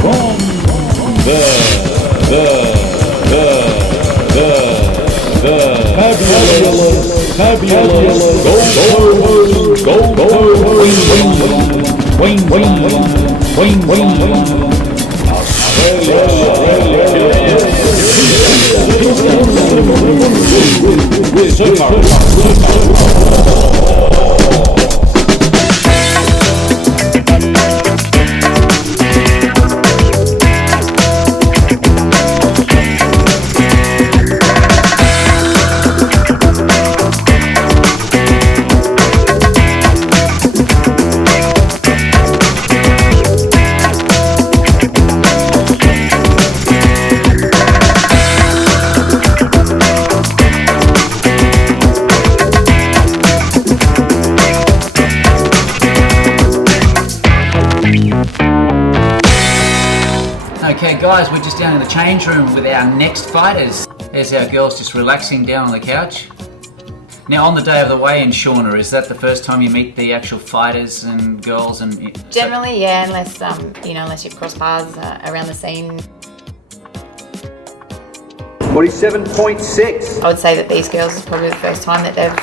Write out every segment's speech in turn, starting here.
from the fabulous Okay guys, we're just down in the change room with our next fighters. There's our girls just relaxing down on the couch. Now on the day of the weigh-in, Shauna, is that the first time you meet the actual fighters and girls? And generally, yeah, unless unless you cross paths around the scene. 47.6. I would say that these girls is probably the first time that they've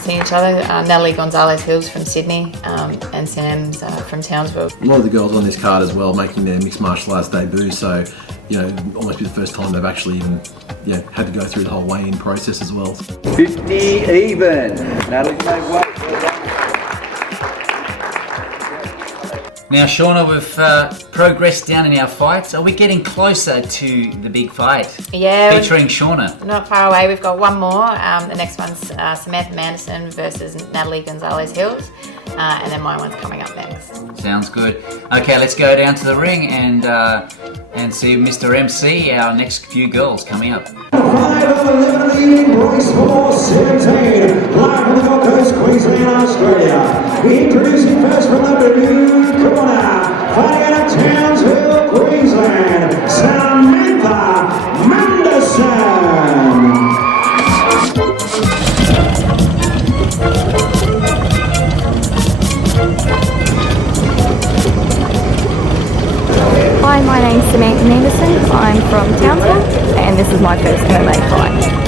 seen each other. Natalie Gonzalez-Hills from Sydney and Sam's from Townsville. A lot of the girls on this card as well making their mixed martial arts debut, so almost be the first time they've actually even had to go through the whole weigh-in process as well. 50 even. Natalie's made weight. Now Shauna, we've progressed down in our fights. Are we getting closer to the big fight? Yeah. Featuring Shauna. Not far away. We've got one more. The next one's Samantha Manderson versus Natalie Gonzalez-Hills. And then my one's coming up next. Sounds good. Okay, let's go down to the ring and see Mr. MC, our next few girls coming up. 5'11" leading Royce for 17, live from the Gold Coast, Queensland, Australia. Introducing first from the blue corner, fighting out of Townsville, Queensland, Samantha Manderson. Hi, my name's Samantha Manderson. I'm from Townsville and this is my first MMA fight.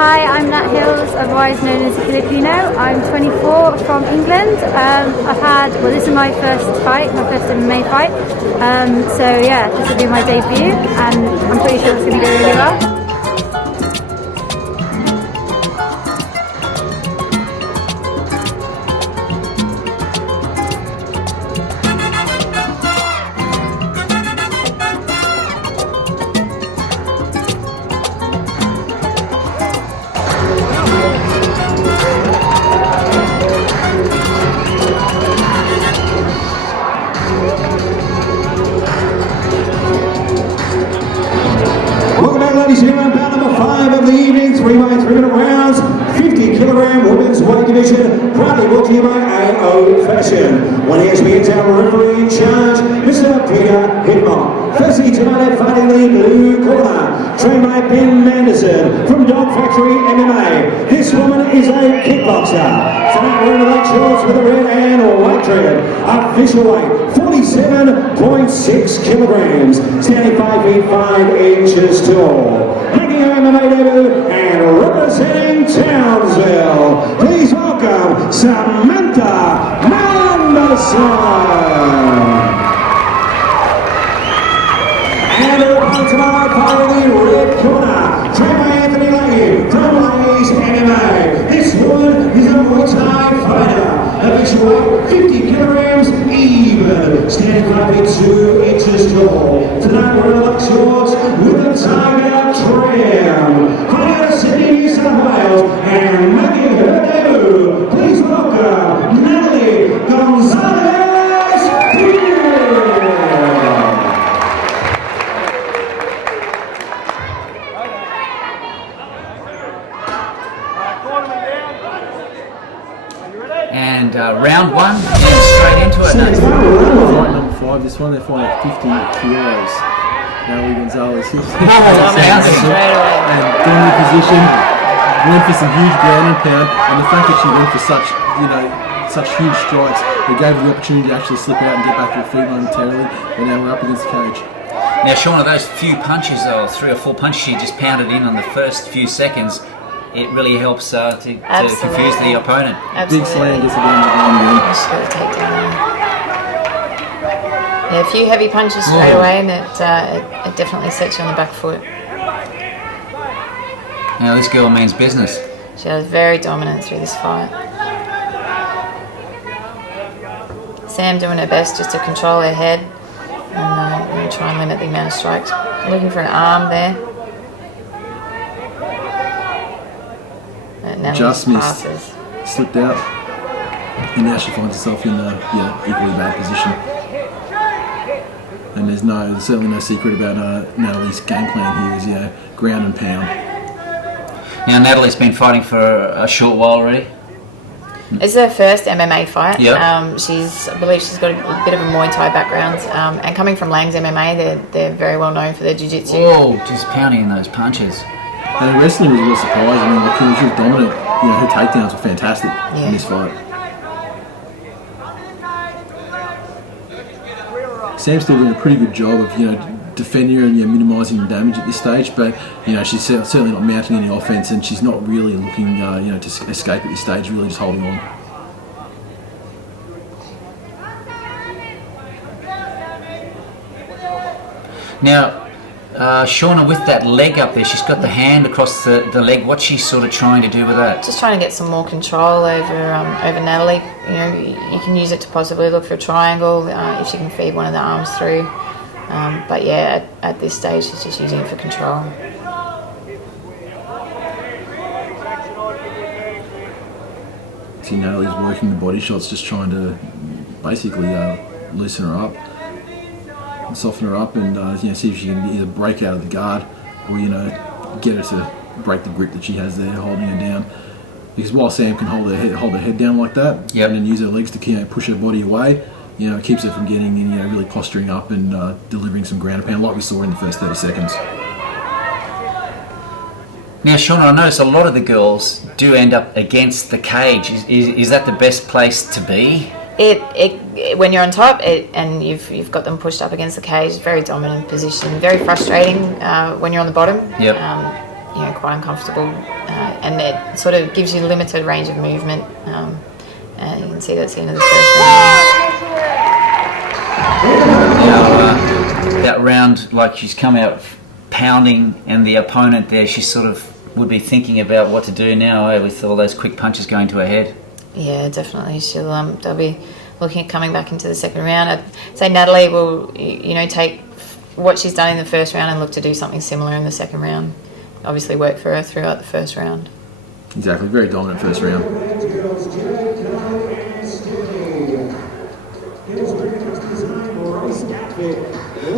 Hi, I'm Nat Hills, otherwise known as Filipino. I'm 24 from England. This is my first fight, my first MMA fight. So yeah, this will be my debut and I'm pretty sure it's going to go really well. Ladies and gentlemen, bout number 5 of the evening, 3-minute rounds, 50-kilogram women's weight division, proudly brought to you by AO Fashion. One ESPN's our referee in charge, Mr. Peter Hitmont. Firstly, tonight at fighting the blue corner, trained by Ben Manderson from Dog Factory MMA. This woman is a kickboxer. Tonight wearing the white shorts with a red and white tread. Official weight, 47.6 kilograms, standing 5 feet 5 inches tall. Making her MMA debut and representing Townsville, please welcome Samantha Manderson. And her opponent tonight fighting the red corner, trained by Anthony Leahy from Leahy's MMA. This woman is a Base your weight 50 kilograms even. Stand 5 feet 2 inches tall. Tonight we're in the shorts with a tiger trim. Coming out of Sydney, New South Wales, and making her debut. Please welcome Natalie Gonzalez. And round one, and straight into it. Fight number 5, this one, they're fighting at 50 kilos. Natalie Gonzalez. Straight away. And dominant position, went for some huge ground and pound, and the fact that she went for such, such huge strikes, it gave her the opportunity to actually slip out and get back to her feet momentarily, and now we're up against the cage. Now, Shauna, those few punches, or 3 or 4 punches she just pounded in on the first few seconds, it really helps to confuse the opponent. Big slam gets it down the ground again. Just got to take down. Yeah, a few heavy punches straight away, and it definitely sets you on the back foot. Now, this girl means business. She was very dominant through this fight. Sam doing her best just to control her head and try and limit the amount of strikes. Looking for an arm there. Just missed, slipped out, and now she finds herself in a equally bad position. And there's certainly no secret about Natalie's game plan here is ground and pound. Now Natalie's been fighting for a short while already. It's her first MMA fight. Yep. I believe she's got a bit of a Muay Thai background, and coming from Lang's MMA, they're very well known for their jiu-jitsu. Oh, just pounding in those punches. And her wrestling was a real surprise. I mean, she was dominant. Her takedowns were fantastic in this fight. Sam's still doing a pretty good job of defending her and minimising the damage at this stage, but she's certainly not mounting any offence, and she's not really looking to escape at this stage. Really just holding on. Now, Shauna, with that leg up there, she's got the hand across the leg. What's she sort of trying to do with that? Just trying to get some more control over Natalie. You can use it to possibly look for a triangle if she can feed one of the arms through. But yeah, at this stage, she's just using it for control. See, Natalie's working the body shots, just trying to basically loosen her up. Soften her up and see if she can either break out of the guard or get her to break the grip that she has there holding her down. Because while Sam can hold her head down like that, and then use her legs to push her body away, it keeps her from getting really posturing up and delivering some ground and pound like we saw in the first 30 seconds. Now, Shauna, I notice a lot of the girls do end up against the cage. Is that the best place to be? When you're on top and you've got them pushed up against the cage, very dominant position, very frustrating when you're on the bottom. Yep. Quite uncomfortable, and it sort of gives you limited range of movement. And you can see that's the end of the first round. Now, that round, like she's come out pounding, and the opponent there, she sort of would be thinking about what to do now with all those quick punches going to her head. Yeah, definitely. They'll be looking at coming back into the second round. I'd say Natalie will, take what she's done in the first round and look to do something similar in the second round. Obviously work for her throughout the first round. Exactly, very dominant first round.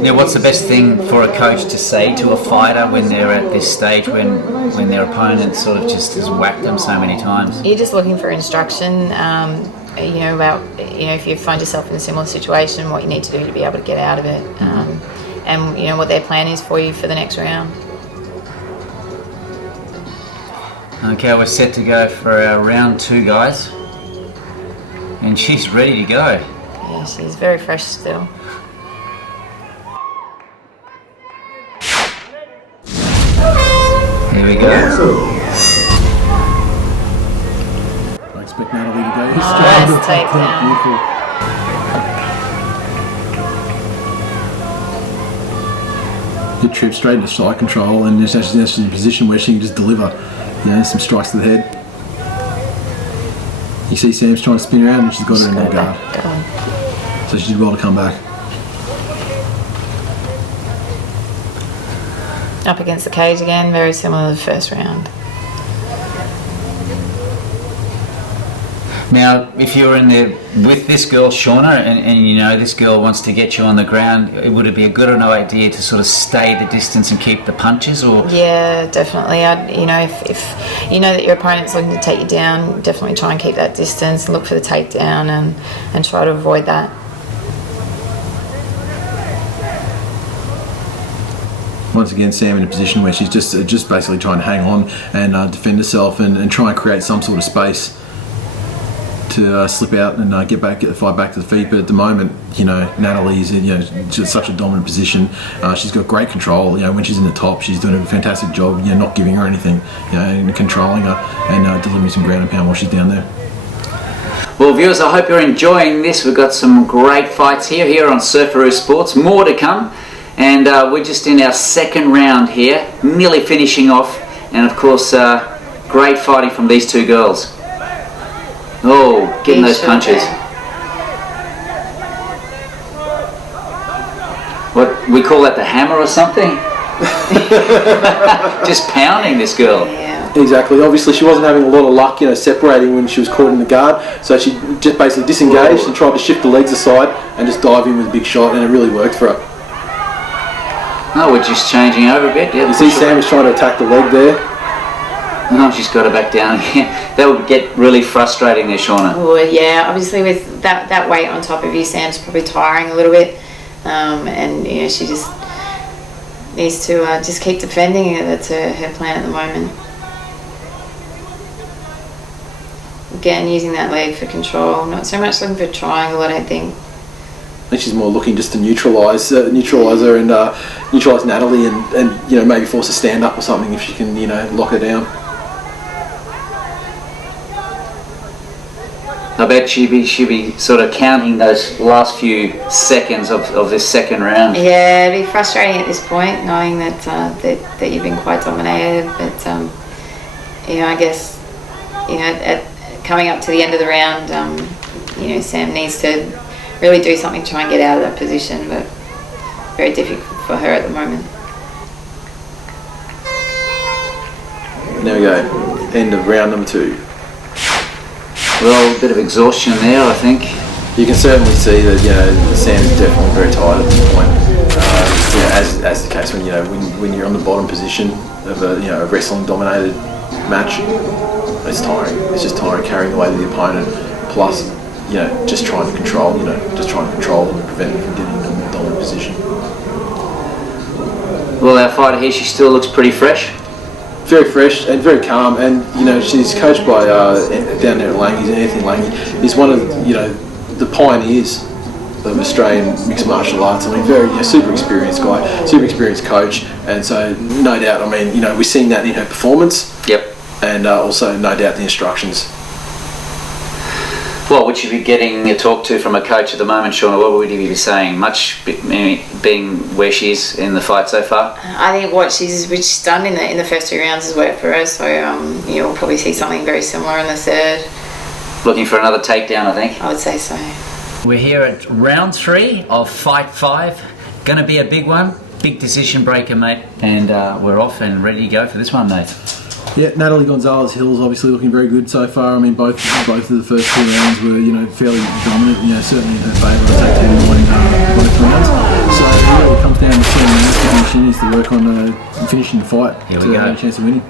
Now, what's the best thing for a coach to say to a fighter when they're at this stage, when their opponent sort of just has whacked them so many times? You're just looking for instruction, about if you find yourself in a similar situation, what you need to do to be able to get out of it, and what their plan is for you for the next round. Okay, we're set to go for our round 2, guys, and she's ready to go. Yeah, she's very fresh still. Here we go. I expect Natalie to go Nice takedown. Beautiful. Good trip straight into side control, and she's actually in a position where she can just deliver some strikes to the head. You see Sam's trying to spin around and she's got her in that guard. So she did well to come back. Up against the cage again, very similar to the first round. Now, if you're in there with this girl, Shauna, and you know this girl wants to get you on the ground, would it be a good or no idea to sort of stay the distance and keep the punches? Or Yeah, definitely. If you know that your opponent's looking to take you down, definitely try and keep that distance, look for the takedown and try to avoid that. Once again, Sam in a position where she's just basically trying to hang on and defend herself and try and create some sort of space to slip out and get the fight back to the feet. But at the moment, Natalie's in just such a dominant position. She's got great control. When she's in the top, she's doing a fantastic job. Not giving her anything, and controlling her and delivering some ground and pound while she's down there. Well, viewers, I hope you're enjoying this. We've got some great fights here on Surfaroo Sports. More to come, and we're just in our second round here, nearly finishing off, and of course, great fighting from these two girls. Oh, getting those punches. What, we call that the hammer or something? Just pounding this girl. Yeah. Exactly. Obviously, she wasn't having a lot of luck, separating when she was caught in the guard. So she just basically disengaged and tried to shift the legs aside and just dive in with a big shot, and it really worked for her. Oh, we're just changing over a bit. Yeah, you see Sam is trying to attack the leg there. No, she's got her back down again. That would get really frustrating there, Shauna. Well, yeah, obviously with that weight on top of you, Sam's probably tiring a little bit, and she just needs to just keep defending it. That's her plan at the moment. Again, using that leg for control, not so much looking for a triangle, I don't think. I think she's more looking just to neutralise her and neutralise Natalie and maybe force a stand up or something if she can lock her down. I bet she'd be sort of counting those last few seconds of this second round. Yeah, it'd be frustrating at this point, knowing that that you've been quite dominated. But I guess at coming up to the end of the round, Sam needs to really do something to try and get out of that position. But very difficult for her at the moment. There we go. End of round number 2. Well, a bit of exhaustion there, I think. You can certainly see that Sam's definitely very tired at this point. As the case when you're on the bottom position of a wrestling dominated match, it's tiring. It's just tiring carrying the weight of the opponent. Plus, just trying to control them and prevent them from getting into a more dominant position. Well, our fighter here, she still looks pretty fresh. Very fresh and very calm, and she's coached by down there at Langley's. Anthony Langley is one of the pioneers of Australian mixed martial arts. I mean, very super experienced guy, super experienced coach, and so no doubt. I mean, we're seeing that in her performance. Yep. And also no doubt the instructions. What would you be getting a talk to from a coach at the moment, Shauna? What would you be saying? Much being where she is in the fight so far? I think what she's done in the first 2 rounds has worked for her. So you'll probably see something very similar in the third. Looking for another takedown, I think. I would say so. We're here at round 3 of Fight 5. Going to be a big one, big decision breaker, mate. And we're off and ready to go for this one, mate. Yeah, Natalie Gonzalez-Hill's obviously looking very good so far. I mean, both of the first 2 rounds were fairly dominant. Certainly in her favour. I'd say 10 winning both rounds. So it really comes down to 7 rounds. She needs to work on finishing the fight to have a chance of winning.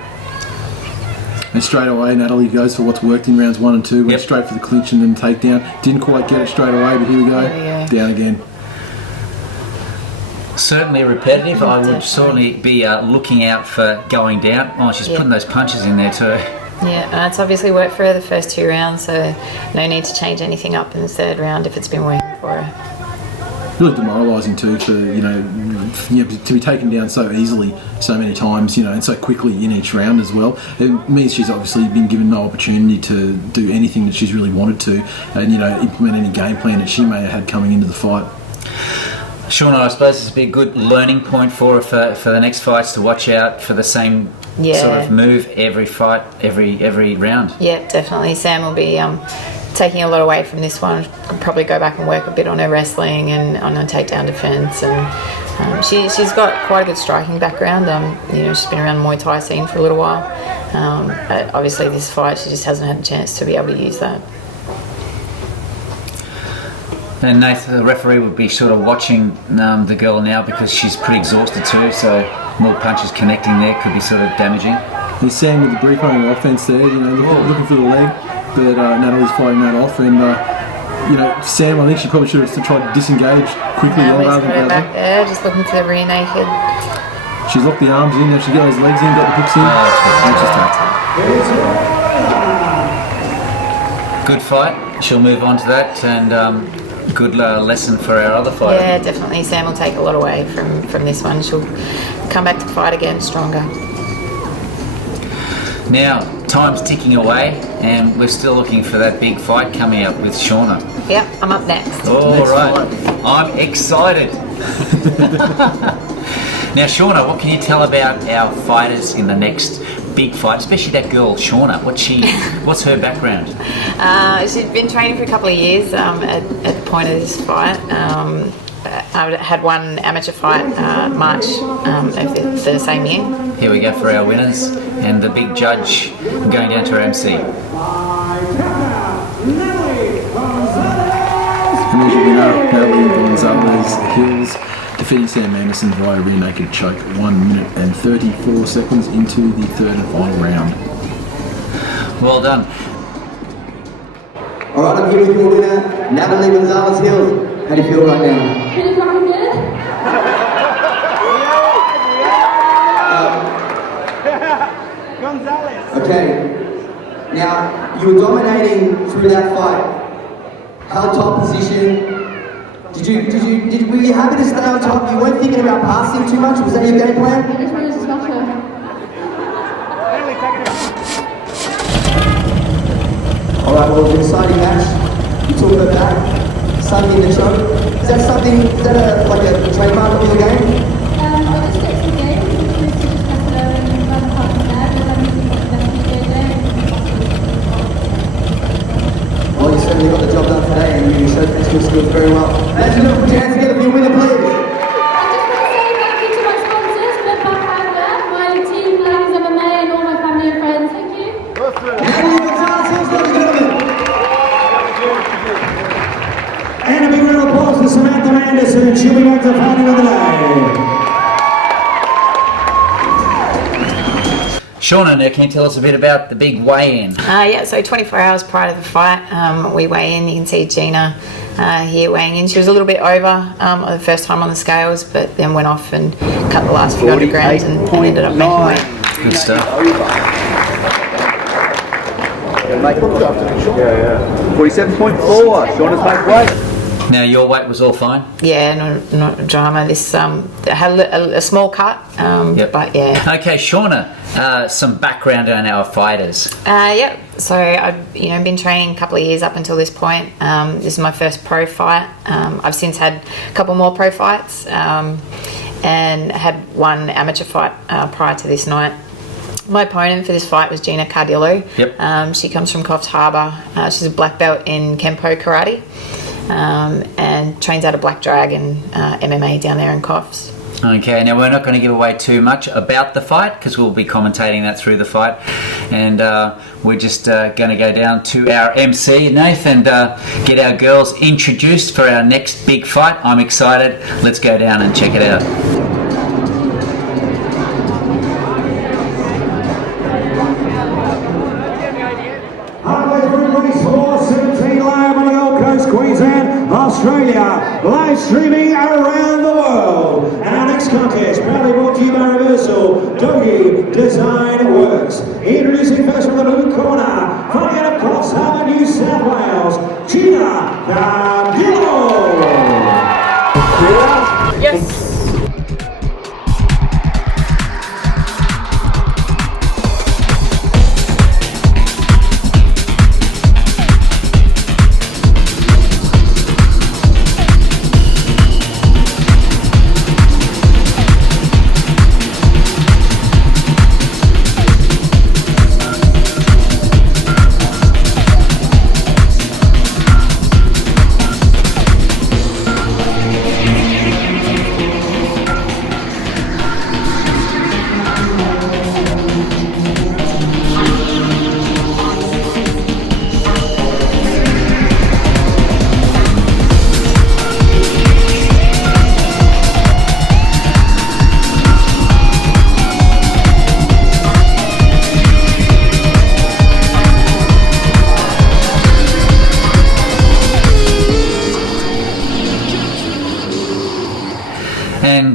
And straight away, Natalie goes for what's worked in rounds 1 and 2. Went straight for the clinch and then takedown. Didn't quite get it straight away, but here we go. Down again. Certainly repetitive. I would certainly be looking out for going down. Oh, she's putting those punches in there too. Yeah, it's obviously worked for her the first 2 rounds, so no need to change anything up in the third round if it's been working for her. Really demoralising too for to be taken down so easily, so many times, and so quickly in each round as well. It means she's obviously been given no opportunity to do anything that she's really wanted to, and implement any game plan that she may have had coming into the fight. Shauna, I suppose this would be a good learning point for her for the next fights to watch out for the same sort of move every fight, every round. Yeah, definitely. Sam will be taking a lot away from this one. Could probably go back and work a bit on her wrestling and on her takedown defence. And she's got quite a good striking background. She's been around the Muay Thai scene for a little while. But obviously, this fight, she just hasn't had a chance to be able to use that. And Nathan, the referee, would be sort of watching the girl now because she's pretty exhausted too, so more punches connecting there could be sort of damaging. He's Sam with the brief on the offense there, looking for the leg, but Natalie's fighting that off, and Sam, I think she probably should have tried to disengage quickly rather than back there, just looking for the rear naked. She's locked the arms in, now she got those legs in, got the hooks in. Good fight. She'll move on to that, and good lesson for our other fighter. Yeah, definitely. Sam will take a lot away from this one. She'll come back to fight again stronger. Now, time's ticking away, and we're still looking for that big fight coming up with Shauna. Yep, I'm up next. All right. I'm excited. Now, Shauna, what can you tell about our fighters in the next big fight, especially that girl, Shauna? What's her background? She's been training for a couple of years at the point of this fight. I had one amateur fight March of the same year. Here we go for our winners and the big judge going down to our MC. And there's your winner, Natalie Gonzalez Hills, defeating Sam Anderson via rear naked choke 1 minute and 34 seconds into the third and final round. Well done. All right, I'm here with your winner, Natalie Gonzalez Hills. How do you feel right now? Feeling fucking good. Okay. Now, you were dominating through that fight. Held top position. Were you happy to stay on top? You weren't thinking about passing too much? Was that your game plan? I just wanted to smash her. Alright, well, it was an exciting match. You took her back, sunk in the choke. Is that like a trademark of your game? I just get some games, which is to just mess her and run apart from there, but I'm using what the best video there. Well, you certainly got the job done today and you showcased your skills very well. Let's do a put your hands together for your winner, please. I just want to say thank you to my sponsors, Bed Bath Hardware, my team, Ladies MMA, and all my family and friends. Thank you. Natalie Gonzalez Hills, ladies and gentlemen. And a big round of applause for Samantha Anderson. She'll be back to fighting of the day. Shauna, now can you tell us a bit about the big weigh-in? So 24 hours prior to the fight, we weigh in. You can see Gina here weighing in. She was a little bit over the first time on the scales, but then went off and cut the last few 100 grams and ended up making weight. Good stuff. 47.4. Shauna's made weight. Now, your weight was all fine? Yeah, not drama. This had a small cut, but yeah. Okay, Shauna, some background on our fighters. So I've been training a couple of years up until this point. This is my first pro fight. I've since had a couple more pro fights and had one amateur fight prior to this night. My opponent for this fight was Gina Cardillo. Yep. She comes from Coffs Harbour. She's a black belt in Kempo Karate and trains out of Black Dragon MMA down there in Coffs. Okay, now we're not going to give away too much about the fight because we'll be commentating that through the fight, and we're just going to go down to our MC, Nathan, and get our girls introduced for our next big fight. I'm excited. Let's go down and check it out. Halfway through race 4, 17 live on the Gold Coast, Queensland, Australia, live streaming around the world. And our next contest, proudly brought to you by Reversal, Doggy Design Works. Introducing first from the blue corner, fighting out of Coffs Harbour, New South Wales, Gina Cardillo. Yes.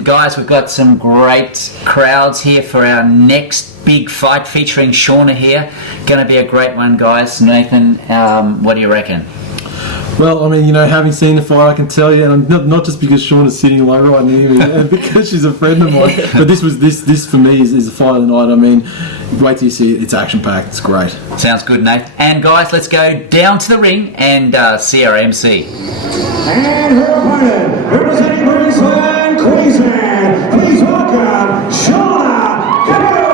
guys, we've got some great crowds here for our next big fight featuring Shauna here. Going to be a great one, guys. Nathan, what do you reckon? Well, I mean, you know, having seen the fight, I can tell you, and not just because Sean is sitting low right near me, and because she's a friend of mine, but this for me is the fight of the night. I mean, wait till you see it. It's action-packed. It's great. Sounds good, Nate. And guys, let's go down to the ring and see our MC. And her opponent, representing Brisbane, Queensland, please welcome Shauna Cameron.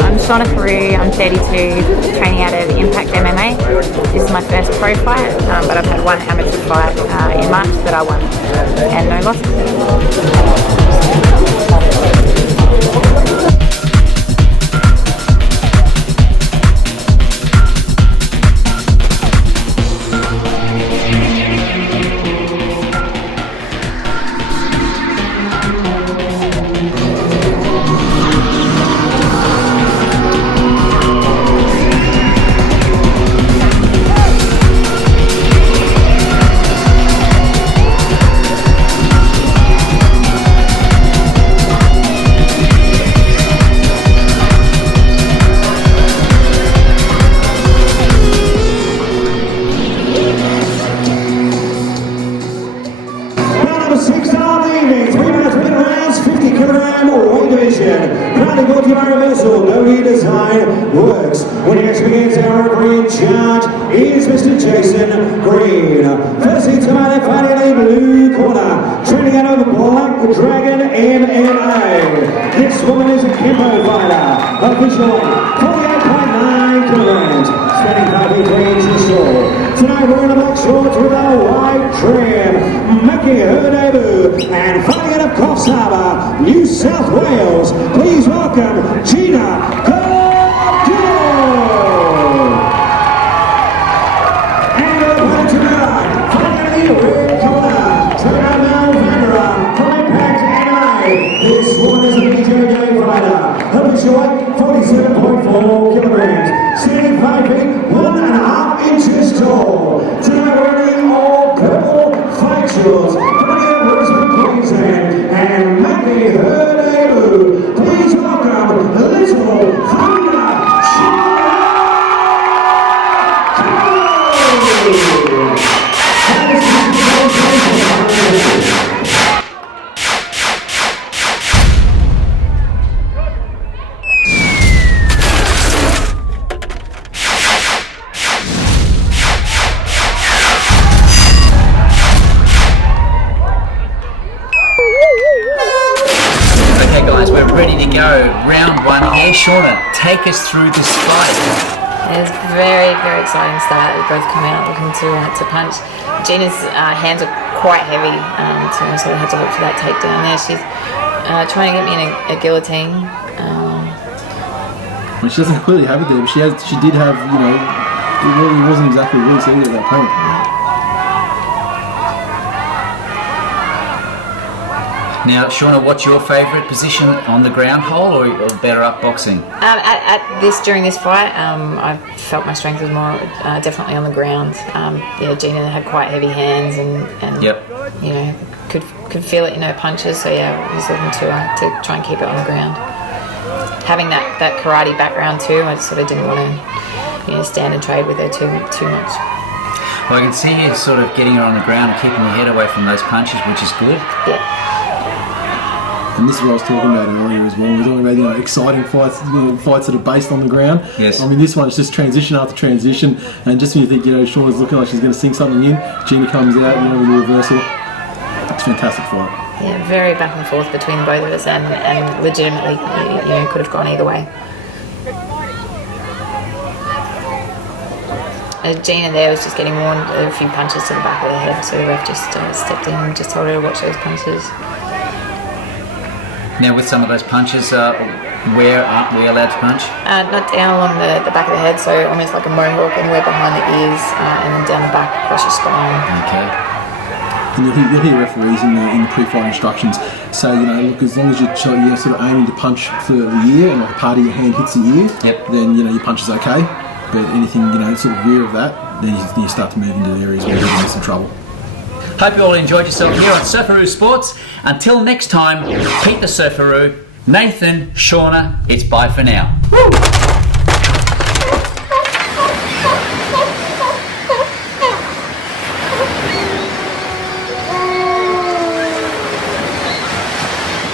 I'm Shauna Surfaroo, I'm 32, training out of Impact MMA. This is my first pro fight, but I've had one amateur fight in March that I won, and no losses. Works. When he next begins, our referee in charge is Mr. Jason Green. First he's coming fighting in the blue corner, training out of Black Dragon MMA. This woman is a Kempo fighter, official 48.9 kilograms, spending 5 inches short. Tonight we're in the black shorts with a white trim, making her debut and fighting out of Coffs Harbour, New South Wales. Please welcome Gina. This one is a BJ game fighter. Her weight 47.4 kilograms. Standing 5 feet 1.5 inches tall. Tonight wearing all purple fight shorts. Coming out of Brisbane, Queensland, and making her debut. Please welcome Little Thunder. Okay guys, we're ready to go. Round one here. Shauna, take us through this fight. It's very, very exciting start. We both come out looking to punch. Gina's hands are quite heavy, so I sort of had to look for that takedown there. She's trying to get me in a guillotine. Well, she doesn't clearly have it there, but she did have, you know, it wasn't exactly loose either at that point. Now, Shauna, what's your favourite position, on the ground hole or better up boxing? During this fight, I felt my strength was more definitely on the ground. Gina had quite heavy hands and Yep. you know, could feel it in her punches. So yeah, I was looking to try and keep it on the ground. Having that karate background too, I sort of didn't want to stand and trade with her too much. Well, I can see you sort of getting her on the ground and keeping your head away from those punches, which is good. Yeah. And this is what I was talking about earlier as well. We're talking about exciting fights, fights that are based on the ground. Yes. I mean, this one is just transition after transition, and just when you think Shauna's looking like she's going to sing something in, Gina comes out, with the reversal. It's a fantastic fight. Yeah, very back and forth between both of us, and legitimately, could have gone either way. Gina there was just getting warned a few punches to the back of the head, so the ref just stepped in and just told her to watch those punches. Now, with some of those punches, where aren't we allowed to punch? Not down along the back of the head, so almost like a mohawk, anywhere behind the ears, and then down the back across your spine. Okay. And you'll hear referees in the pre-fight instructions say, you know, look, as long as you're sort of aiming to punch for the ear and like a part of your hand hits the ear, then, you know, your punch is okay. But anything, you know, sort of rear of that, then you start to move into areas where you're in some trouble. Hope you all enjoyed yourself here on Surfaroo Sports. Until next time, keep the Surfaroo. Nathan, Shauna, it's bye for now.